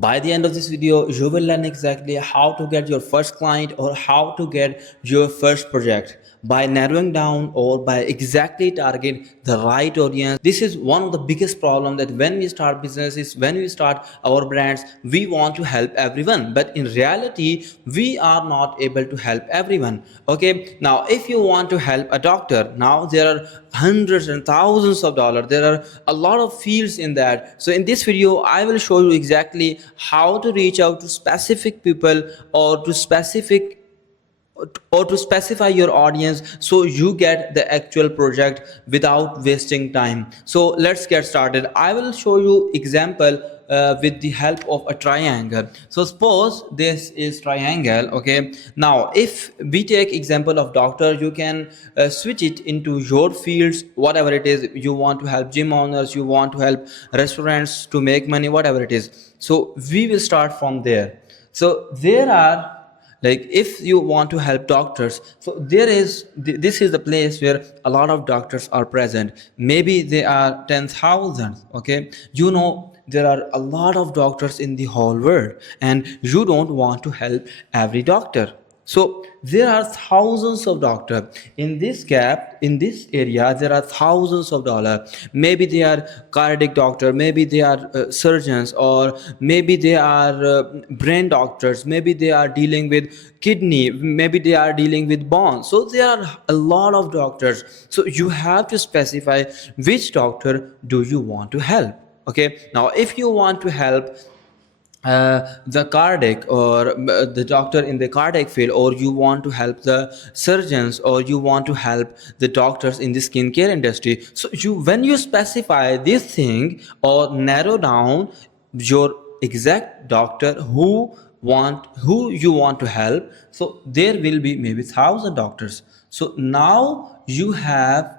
By the end of this video, you will learn exactly how to get your first client or how to get your first project by narrowing down or by exactly target the right audience. This is one of the biggest problem that when we start businesses, when we start our brands, we want to help everyone, but in reality we are not able to help everyone. Okay, now if you want to help a doctor, now there are hundreds and thousands of dollars, there are a lot of fields in that. So in this video I will show you exactly how to reach out to specific people or to specify your audience so you get the actual project without wasting time. So let's get started. I will show you example with the help of a triangle. So suppose this is triangle. Okay, now if we take example of doctor, you can switch it into your fields, whatever it is. You want to help gym owners, you want to help restaurants to make money, whatever it is. So we will start from there. So there are, like, if you want to help doctors, so there is this is the place where a lot of doctors are present. Maybe they are 10,000. Okay, there are a lot of doctors in the whole world and you don't want to help every doctor. So there are thousands of doctors in this gap, in this area. There are thousands of dollars. Maybe they are cardiac doctor, maybe they are surgeons, or maybe they are brain doctors, maybe they are dealing with kidney, maybe they are dealing with bones. So there are a lot of doctors. So you have to specify which doctor do you want to help. Okay, now if you want to help the cardiac, or the doctor in the cardiac field, or you want to help the surgeons, or you want to help the doctors in the skincare industry, so when you specify this thing or narrow down your exact doctor who you want to help, so there will be maybe 1,000 doctors. So now you have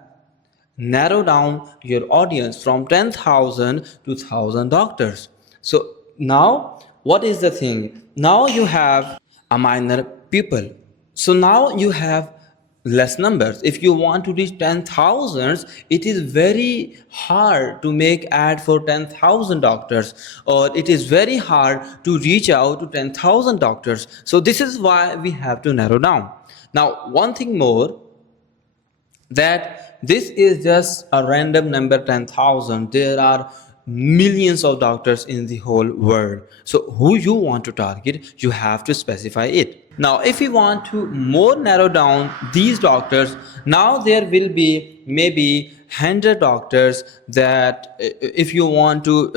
narrow down your audience from 10,000 to 1,000 doctors. So now what is the thing? Now you have a minor people. So now you have less numbers. If you want to reach 10,000, it is very hard to make ad for 10,000 doctors, or it is very hard to reach out to 10,000 doctors. So this is why we have to narrow down. Now one thing more, that this is just a random number 10,000. There are millions of doctors in the whole world. So who you want to target, you have to specify it. Now if you want to more narrow down these doctors, now there will be maybe 100 doctors that if you want to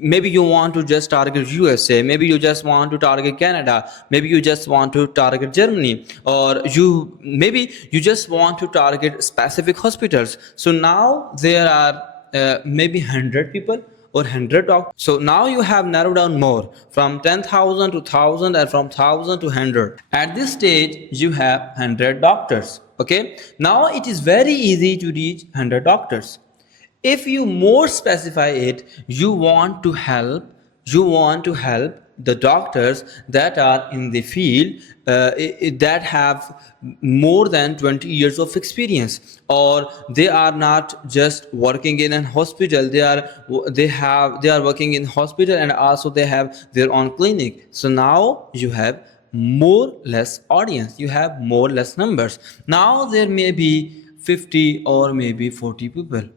maybe you want to just target USA, maybe you just want to target Canada, maybe you just want to target Germany, or maybe you just want to target specific hospitals. So now there are maybe 100 people or 100 doctors. So now you have narrowed down more, from 10,000 to 1,000 and from 1,000 to 100. At this stage you have 100 doctors. Okay, now it is very easy to reach 100 doctors. If you more specify it, you want to help the doctors that are in the field, that have more than 20 years of experience, or they are not just working in a hospital, they are working in hospital and also they have their own clinic. So now you have more less audience, you have more less numbers. Now there may be 50 or maybe 40 people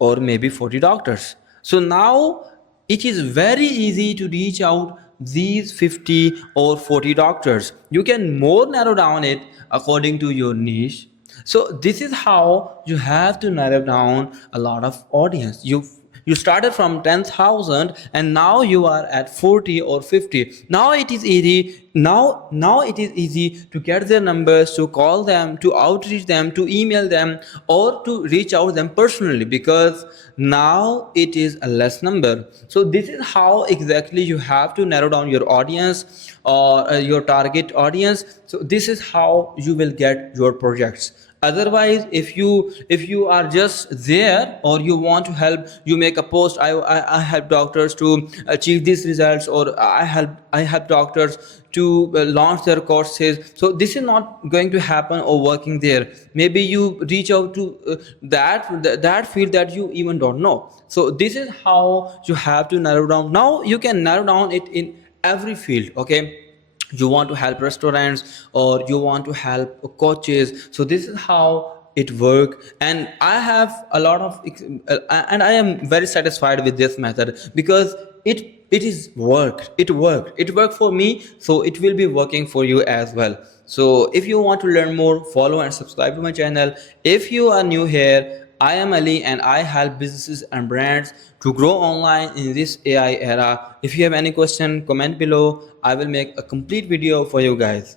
or maybe 40 doctors. So now it is very easy to reach out these 50 or 40 doctors. You can more narrow down it according to your niche. So this is how you have to narrow down a lot of audience. You started from 10,000 and now you are at 40 or 50. Now it is easy. Now it is easy to get their numbers, to call them, to outreach them, to email them, or to reach out them personally, because now it is a less number. So this is how exactly you have to narrow down your audience or your target audience. So this is how you will get your projects. Otherwise, if you are just there, or you want to help, you make a post, I help doctors to achieve these results, or I help doctors to launch their courses. So this is not going to happen or working there. Maybe you reach out to that field that you even don't know. So this is how you have to narrow down. Now you can narrow down it in every field. Okay, you want to help restaurants, or you want to help coaches. So this is how it work. And I have a lot of and I am very satisfied with this method, because it worked for me, so it will be working for you as well. So if you want to learn more, follow and subscribe to my channel. If you are new here, I am Ali, and I help businesses and brands to grow online in this AI era. If you have any question, comment below. I will make a complete video for you guys.